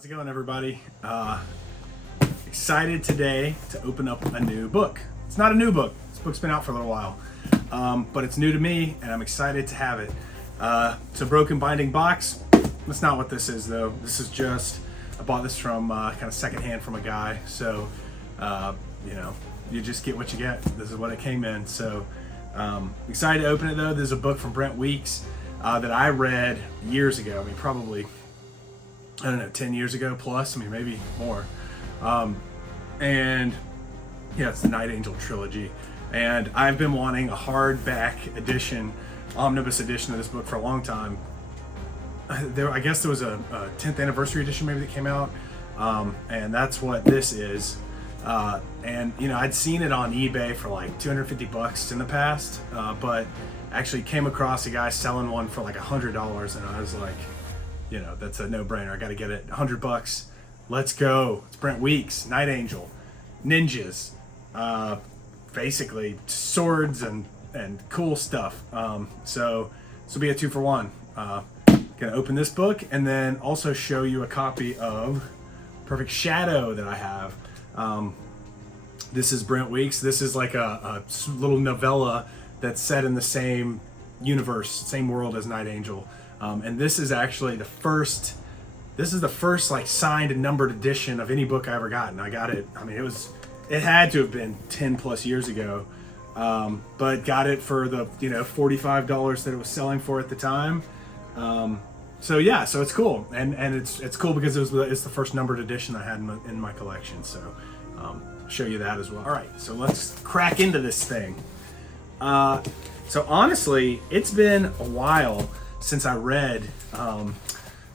How's it going, everybody? Excited today to open up a new book. It's not a new book. This book's been out for a little while, but it's new to me, and I'm excited to have it. It's a broken binding box. That's not what this is, though. This is just, I bought this from kind of secondhand from a guy, so you know, you just get what you get. This is what it came in. So excited to open it, though. This is a book from Brent Weeks that I read years ago. I mean, probably, I don't know, 10 years ago plus. I mean, maybe more. And yeah, it's the Night Angel Trilogy. And I've been wanting a hardback edition, omnibus edition of this book for a long time. I guess there was a 10th anniversary edition maybe that came out. And that's what this is. And you know, I'd seen it on eBay for like 250 bucks in the past, but actually came across a guy selling one for like $100, and I was like, you know, that's a no-brainer. I got to get it. 100 bucks. Let's go. It's Brent Weeks, Night Angel, ninjas, basically swords and cool stuff. So this will be a 2-for-1. Gonna open this book and then also show you a copy of Perfect Shadow that I have. This is Brent Weeks. This is like a little novella that's set in the same universe, same world as Night Angel. And this is actually the first like signed and numbered edition of any book I ever gotten. I got it, I mean, it had to have been 10 plus years ago. But got it for the, you know, $45 that it was selling for at the time. So yeah, so it's cool. And it's cool because it's the first numbered edition I had in my collection. So show you that as well. All right, so let's crack into this thing. So honestly, it's been a while since I read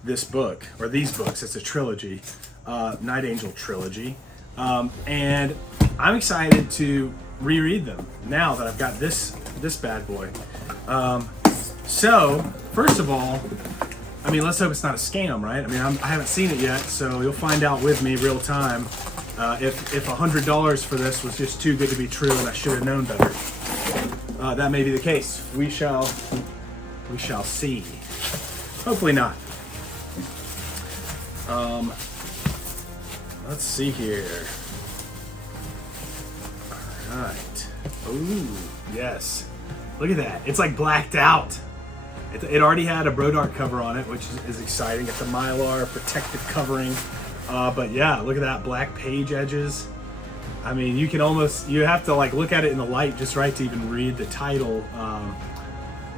this book, or these books. It's a trilogy, Night Angel Trilogy. And I'm excited to reread them now that I've got this bad boy. So first of all, I mean, let's hope it's not a scam, right? I mean, I haven't seen it yet, so you'll find out with me real time if $100 for this was just too good to be true and I should have known better. That may be the case. We shall see. Hopefully not. Let's see here. All right. Ooh, yes. Look at that. It's like blacked out. It already had a Brodart cover on it, which is exciting. It's a Mylar protective covering. But yeah, look at that, black page edges. I mean, you have to like look at it in the light just right to even read the title.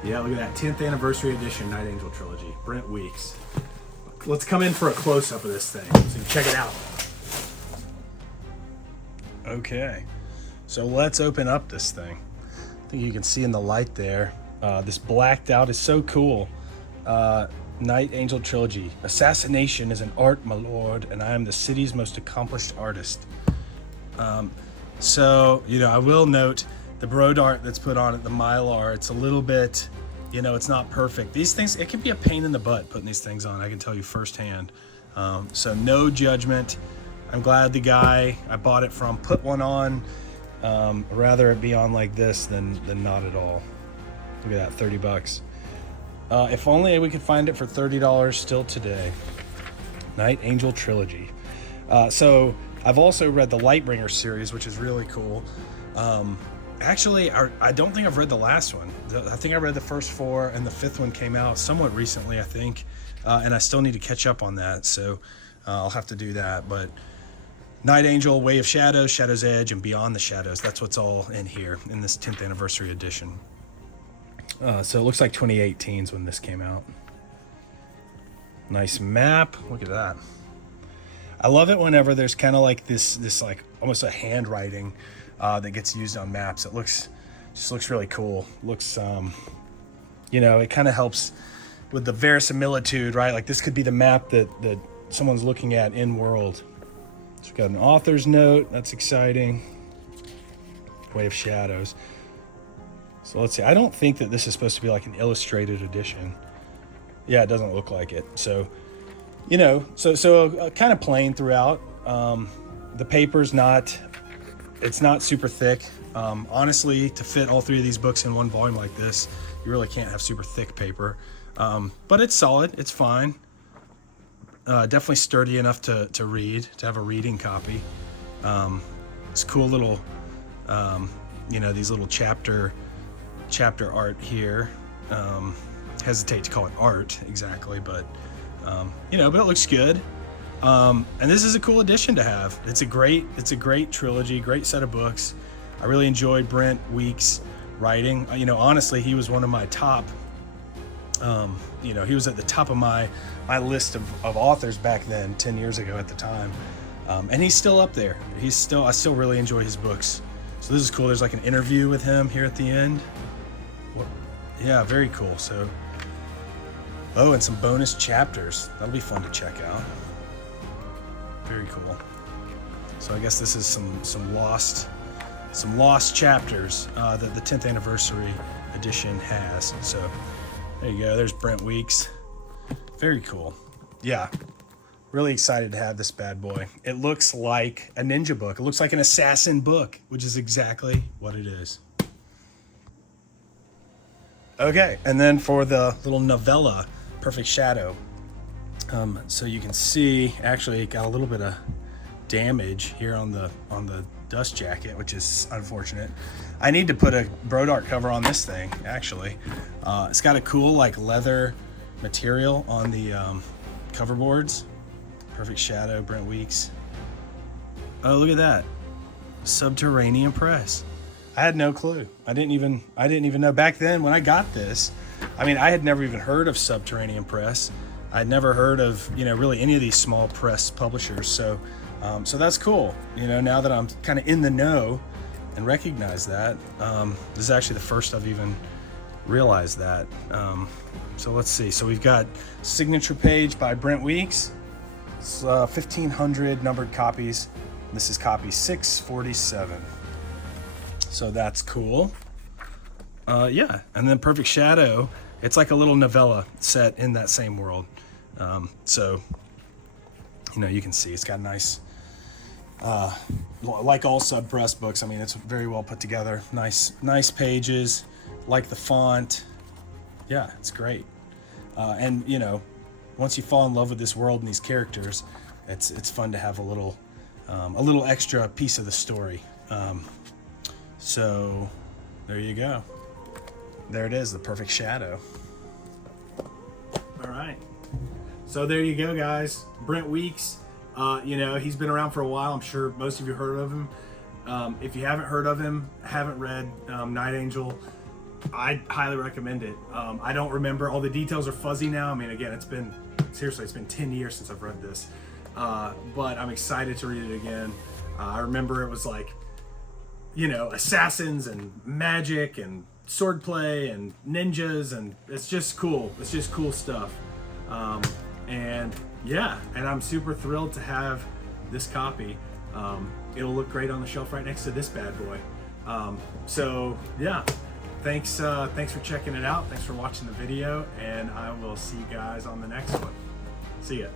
Yeah, look at that, 10th anniversary edition, Night Angel Trilogy, Brent Weeks. Let's come in for a close-up of this thing so you can check it out. Okay, so let's open up this thing. I think you can see in the light there, this blacked out is so cool. Night Angel Trilogy. Assassination is an art, my lord, and I am the city's most accomplished artist. So, you know, I will note the Brodart that's put on it, the Mylar, it's a little bit, you know, it's not perfect. These things, it can be a pain in the butt putting these things on, I can tell you firsthand. So no judgment. I'm glad the guy I bought it from put one on. Rather it be on like this than not at all. Look at that, 30 bucks. If only we could find it for $30 still today. Night Angel Trilogy. So I've also read the Lightbringer series, which is really cool. Actually, I don't think I've read the last one. I think I read the first 4, and the 5th one came out somewhat recently, I think. And I still need to catch up on that, so I'll have to do that. But Night Angel, Way of Shadows, Shadow's Edge, and Beyond the Shadows. That's what's all in here in this 10th anniversary edition. So it looks like 2018 is when this came out. Nice map. Look at that. I love it whenever there's kind of like this like almost a handwriting that gets used on maps. It just looks really cool. Looks, you know, it kind of helps with the verisimilitude, right? Like this could be the map that someone's looking at in world. So we've got an author's note. That's exciting. Way of Shadows. So let's see. I don't think that this is supposed to be like an illustrated edition. Yeah, it doesn't look like it. So, you know, so kind of plain throughout. The paper's it's not super thick. Honestly, to fit all 3 of these books in one volume like this, you really can't have super thick paper. But it's solid. It's fine. Definitely sturdy enough to read, to have a reading copy. It's cool little, you know, these little chapter art here. Hesitate to call it art exactly, but you know, but it looks good. And this is a cool edition to have. It's a great trilogy, great set of books. I really enjoyed Brent Weeks' writing. You know, honestly, he was one of my top. You know, he was at the top of my list of authors back then, 10 years ago at the time. And he's still up there. I still really enjoy his books. So this is cool. There's like an interview with him here at the end. Yeah, very cool. So, oh, and some bonus chapters. That'll be fun to check out. Very cool. So I guess this is some lost chapters that the 10th anniversary edition has. So there you go. There's Brent Weeks. Very cool. Yeah. Really excited to have this bad boy. It looks like a ninja book. It looks like an assassin book, which is exactly what it is. Okay, and then for the little novella, Perfect Shadow. So you can see, actually, it got a little bit of damage here on the dust jacket, which is unfortunate. I need to put a Brodart cover on this thing, actually. It's got a cool like leather material on the cover boards. Perfect Shadow, Brent Weeks. Oh, look at that. Subterranean Press. I had no clue. I didn't even know back then when I got this. I mean, I had never even heard of Subterranean Press. I'd never heard of, you know, really any of these small press publishers. So so that's cool. You know, now that I'm kind of in the know and recognize that, this is actually the first I've even realized that. So let's see. So we've got signature page by Brent Weeks. It's 1,500 numbered copies. This is copy 647. So that's cool. Yeah, and then Perfect Shadow, it's like a little novella set in that same world. So, you know, you can see it's got nice, like all Sub Press books, I mean, it's very well put together. Nice pages, like the font. Yeah, it's great. And, you know, once you fall in love with this world and these characters, it's fun to have a little extra piece of the story. So there you go. There it is, the Perfect Shadow. All right. So there you go, guys. Brent Weeks. You know, he's been around for a while. I'm sure most of you heard of him. If you haven't heard of him, haven't read Night Angel, I highly recommend it. I don't remember. All the details are fuzzy now. I mean, again, it's been 10 years since I've read this. But I'm excited to read it again. I remember it was like, you know, assassins and magic and swordplay and ninjas, and it's just cool. It's just cool stuff. And yeah, and I'm super thrilled to have this copy. It'll look great on the shelf right next to this bad boy. So yeah, thanks for checking it out. Thanks for watching the video, and I will see you guys on the next one. See ya.